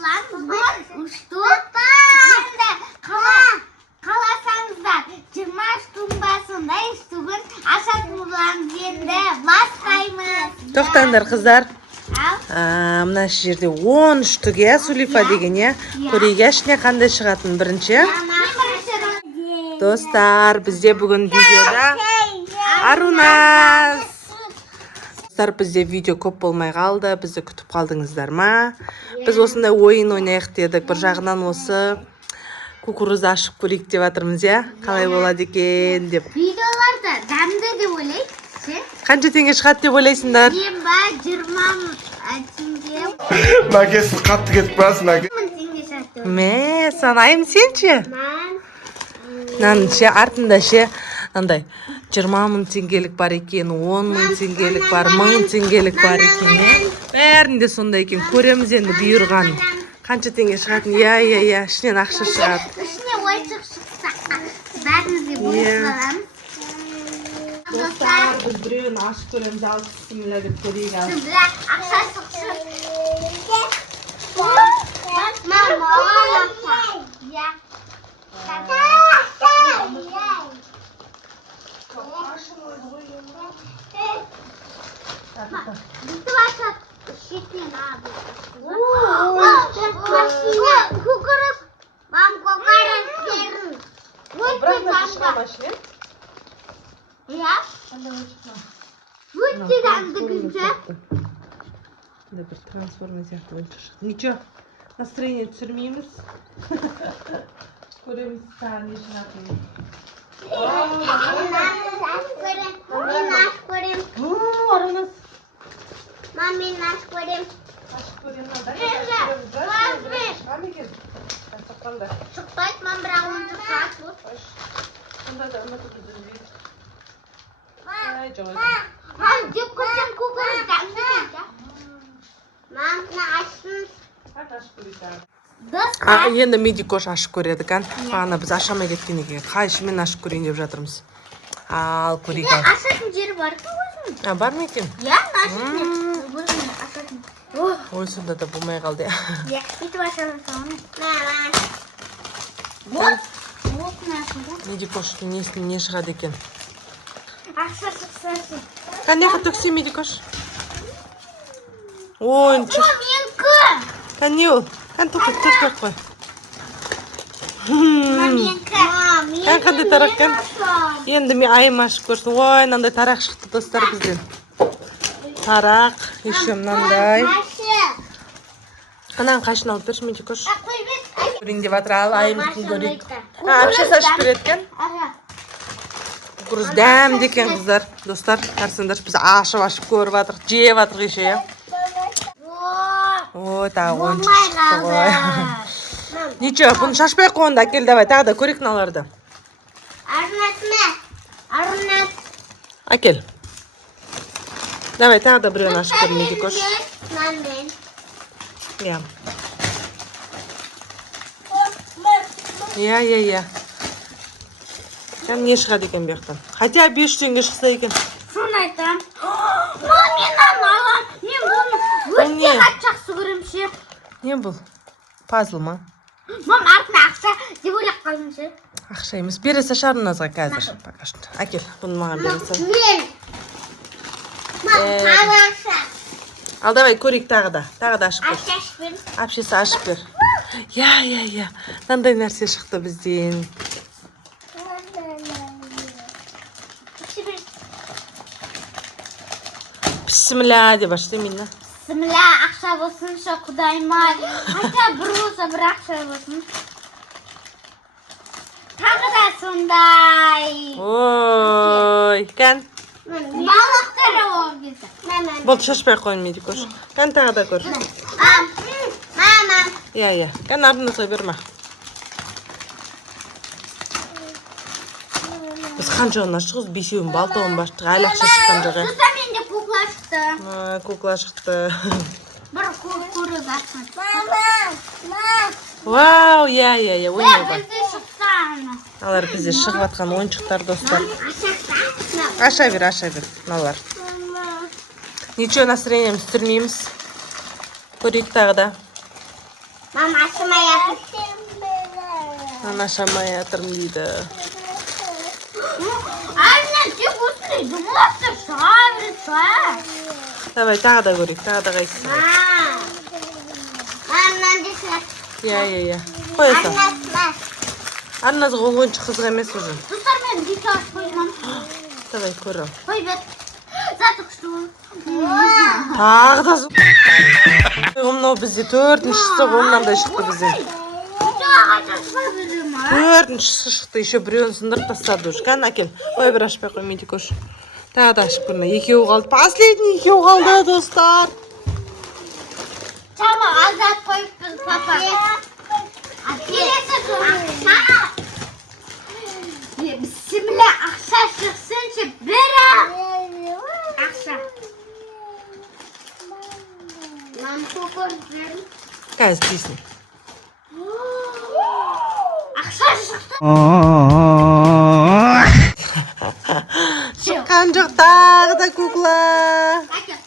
Bulan uçtu. Şimdi қаласаңыздар 23 тумбасында бүгін Ашат Bulan енді бастаймыз. Тоқтаңдар қыздар. Мына жерде 10 штук Сулифа деген Корея ішіне қандай шығатын бірінші. Достар, бізде бүгін видеода Арунас. Достар, бізде видео көп болмай қалды. Бізді күтіп қалдыңыздар ма? Біз осындай ойын ойнайық дедік. Бір жағынан осы кукурузды ашып көрейік деп жатырмыз, қалай болады екен деп. Видеоларда дәмді деп ойлайсыз. Қанша теңге шығады деп ойлайсыңдар? 20 теңге. Мәкесі қатты кетіп барасың, мәке. 10 теңге шығады. Мә, санайым сенші? Мынаның артында андай 20 теңгелік бар екен, 10 теңгелік бар, 1000 теңгелік бар екен. Бәрінде сондай екен. Көреміз енді бұйырған. Қанша теңге шығатын? Иә, ішінен ақша шығады. Ішіне ойыншық шықса, бәрімізге бөліп Достар, біз біреуін ашып көреміз, ал бісміллә деп көрейік. Бісміллә, ақша шықсын. Бүйтіп ашады. Шетінен абы. Машина. Кукурuz. Мам, кокарын керін. Ja? Өте дәмді күнде. Бір трансформа сияқты ойыншық шықты. Ничего, настроение түсірмейміз. Көреміз тағы не шығатынын. Мен ашып көрем. Арунас. Мам, мен ашып көрем. Ашып көрем. Шықпайды, мам, бірақ ойыншық шығады. Сонда да ұмытып жүрмейді. Мам, деп көрсем кукурuz дәмді күнде. Мам, мына ашсын. Енді медикош ашып көреді кән. Бағана біз ашамай кеткен екен. Қайшымен ашып көрейін деп жатырмыз. Ал, көрейік ал. Ашатын жері бар ма өзінің? Бар ма екен? Иә, ашатын. Ой, сонда да болмай қалды. Иә, бүйтіп ашатын соны. Медикоштың несіне не шығады екен? Ақша шықсасын. Қанеға төксе медикош? Ойыншық. Менкі. Кәне ол? Кән төкпек қой. Менкі. Кән қандай тарақ кән? Енді мен айым ашып көрсін. Ой, мынандай тарақ шықты достар бізден. Тарақ, еще мынандай. Қанан қайшын алып берші медикош. Көрейін деп жатыр, ал айымыздың көрейік. Апшасы ашып береді кән? Кукурuz дәмді екен қыздар. Достар, қарсыңдар, біз ашып көріп жатырық, жеп жатырық еше. Ой, тағы ойыншық шықты ғой. Ничего, бұны шашпай қойында әкел, давай, тағы да көрейік наларды. Арунас. Әкел. Давай, тағы да біреуін ашып көр, медикош. Иә. Не шығады екен бұяқтан? Хотя 5 теңге шықса екен. Соны айтам. Мен алам. Мен бұны өте қатты жақсы көремші. Не бұл? Пазл ма? Мам, артына ақша деп ойлап қалдыңшы. Ақша емес. Бересі Шаруназға қазір. Әкел, бұны маған бересі. Мен. Мам, тағы ақша. Ал давай көрейік тағы да. Тағы да ашып бер. Ақша ашып бер. Апшесі ашып бер. Иә. Мынандай нәрсе шықты бізден. Бісміллә деп ашты мені. Бісміллә, ақша болсыншы, құдайым-ай. Қайта бір болса бір ақша болсын. Тағы да сондай. Ой, кән. Балықтары ол кезде. Болды, шашпай қойын медикош. Кән тағы да көр. Мама. Иә. Кән Арунасқа берма. Біз қаншауын аштық, 5-еуін балтауын баштық, әлі ақша шыққан жоғы. Менде кукла шықты. Кукла шықты. Бір кукурuz ашсын. Вау, иә, ойнай бар. Бізде шықты аны. Алар бізде шығып атқан ойыншықтар, достар. Аша бер, налар. Ничего, настроениеміз түсірмейміз. Көрейік тағы да. Мама ашамай жатыр. Ана ашамай жатырмын дейді. Anne тек осындай жұмылақты шыға береді. Давай, тағы да көрейік, тағы да қайсысы. Мынандай шығар. Иә. Қоя сал. Аннасы. Арназға ол ойыншық қызық емес уже. Достар, мен дүйке ашып қоймам. Давай, көрі. Қой бет. Заты күшті ол. Тағы да мынау бізде төртіншісі мынандай шықты бізден. Төртіншісі шықты, еще біреуін сындырып тастады уже. Кән әкел. Ой, бір ашпай қоймайды көш. Тағы да ашып көріне. Екеуі қалды. Последний екеуі қалды, достар. Чама азат қойыппыз, папа. Келесі ақша. Бісімілі ақша шықсыншы бірі. Ақша. Мам, көкөр берін. Қазір дейсің. Ақша шықты. Шыққан жоқ тағы да кукла. Әкел.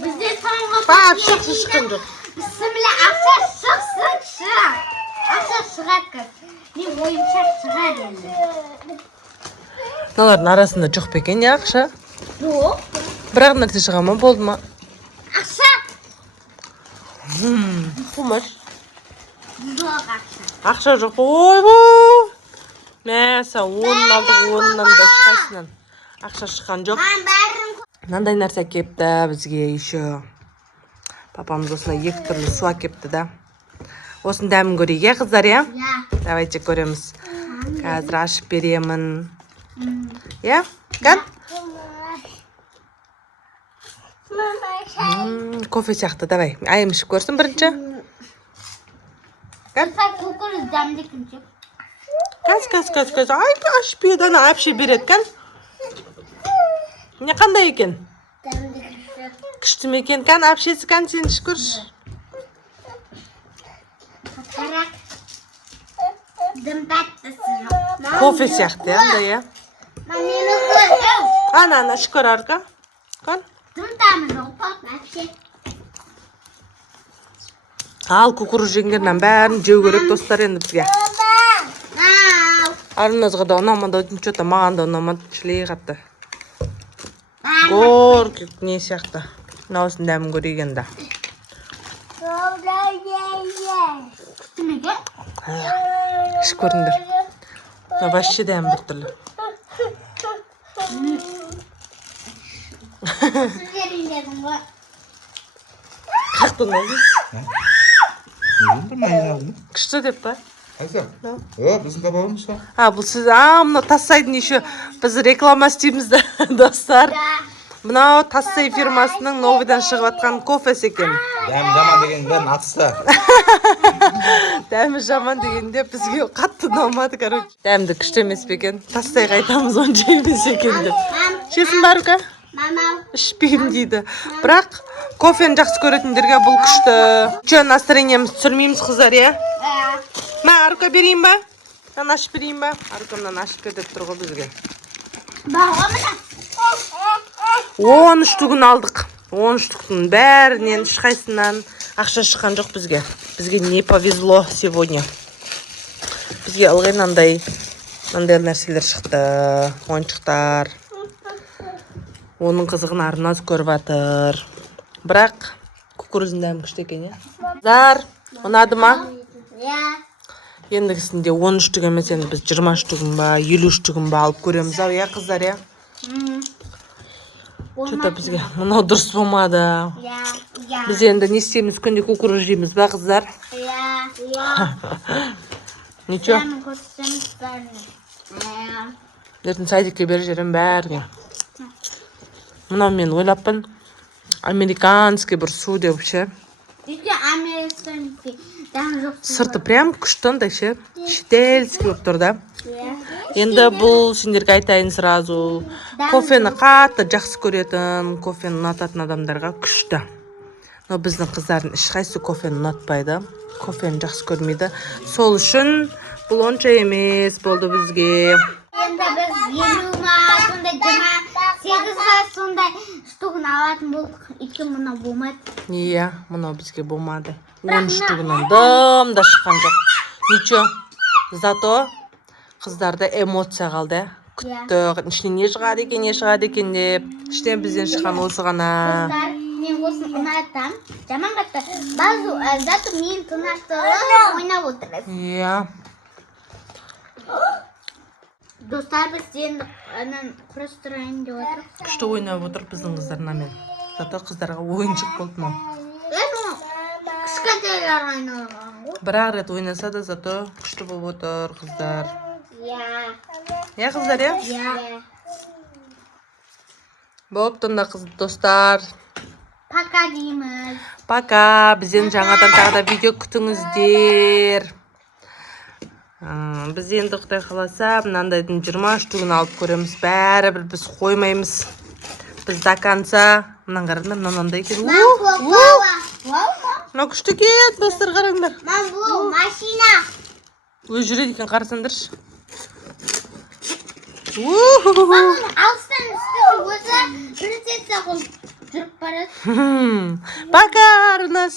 Бізде соңғы Бап, шыққан жоқ. Бісімілі ақша шықсыншы. Ақша шығады. Мен ойыншақ шығар енді. Мыналардың арасында жоқ па екен, ақша? Жоқ. Бірақ нәрсе шыға ма, болды ма? Ақша. Қумаш. Жоқ ақша. Ақша жоқ па? Ойбай! Мәса, онын алдық, онынан да ешқайсынан. Ақша шыққан жоқ. Бәрін Мынандай нәрсе кепті бізге еще. Папамыз осындай екі түрлі су әкепті да. Осының дәмін көрейік, е қыздар, е? Давайте көреміз. Қазір ашып беремін. Е? Кән? Кофе сияқты, давай. Айым ішіп көрсін бірінші. Сай көкіріз дәмді күншеп. Кәз. Ай, ашып еді, ана әпше береді, кән? Не қандай екен? Дәмді күншеп. Күшті ме екен, кән? Әпшесі кән, сен ішіп көрші. Қарақ. Дым тәттісі жоқ. Кофе сияқты, андай, е? Мені көр. Ана, ішіп көр, арқа. Кән? Дым тамы жоқ, пап, әпше. Ал кукуруз жеңдерінен бәрін жеу керек достар енді бізге. Арназға да ұнамады, что-то маған да ұнамады, шілей қатты. Гор не сияқты. Мынаусын дәмін көрейік енді. Күтімеге? Ішіп көріңдер. Вообще дәмі бір түрлі. Сіздерін дедім ғой. Қақты ұнайды. Майзалды. Күшті деп па? Айса. Біздің табауымыз ба? Бұл сіз, мынау Тассайдың еще біз реклама істейміз да, достар. Мынау Тассай фирмасының новыйдан шығып атқан кофесі екен. Дәм жаман деген бәрін атысты. Дәмі жаман дегенде бізге қатты ұнамады, короче. Дәмді күшті емес пе екен? Тассай қайтамыз, оны жейміз екен деп. Шесін бар ка? Мама. Ішпеймін дейді. Бірақ кофені жақсы көретіндерге бұл күшті. Че, настроениеміз түсірмейміз қыздар, е? Ма, Арука берейін ба? Мынаны ашып берейін ба? Арука мынаны ашып бер деп тұр ғой бізге. Баға мына. 13 түгін алдық. 13 түгін бәрінен ешқайсынан ақша шыққан жоқ бізге. Бізге не повезло сегодня. Бізге ылғи мынандай нәрселер шықты. Ойыншықтар. Оның қызығын Арназ көріп жатыр. Бірақ кукурузың дәмі күшті екен, е? Зар, ұнады ма? Ендігісінде 13 түк емес, енді біз 23 түгін ба, 53 түгін ба алып көреміз ау, е қыздар, е? Что-то бізге мынау дұрыс болмады. Біз енді не істейміз, күнде кукуруз жейміз ба, қыздар? Ничего. Ертең садикке бер жерім бәріне. Мынау мен ойлаппын, американский бір су деп ше. Сырты прям күшті андай ше. Шетелский болып тұр да. Енді бұл сендерге айтайын сразу. Кофені қатты жақсы көретін, кофені ұнататын адамдарға күшті. Но біздің қыздардың ешқайсысы кофені ұнатпайды. Кофені жақсы көрмейді. Сол үшін бұл онша емес болды бізге. Енді біз 20 ма, сонда 28 ма сондай штуганы алатын болдық. Өйткені мынау болмады. Иә, мынау бізге болмады. 10 штугынан дым да шыққан жоқ. Ничего. Зато қыздарда эмоция қалды. Күтті. Ішінен не шығады екен деп. Іштен бізден шыққан осы ғана. Достар, мен осын ұнатам. Жаман қатты. Зато мен тыныштығын ойнап отырыз. Иә. Достар, біз енді құрастырайын деп отыр. Күшті ойнап отыр біздің қыздармен. Зато қыздарға ойыншық болды ма. Кішкентайлар айналған ғой. Бір-ақ рет ойнаса да зато күшті болып отыр қыздар. Иә. Иә қыздар, иә? Иә. Болып тұнда достар. Пока дейміз. Пока. Бізден жаңадан тағы да видео күтіңіздер. Біз енді Құдай қаласа мынандайдың 20 штугын алып көреміз. Бәрібір біз қоймаймыз. Біз до конца. Мынан қараңдар, мынандай екен. Мынау күшті екен, достар қараңдар. Мам, бұл машина. Өз жүреді екен, қарасаңдаршы. Мам, алыстан үстігі өзі принцесса қол жүріп барады. Пока, Рунас.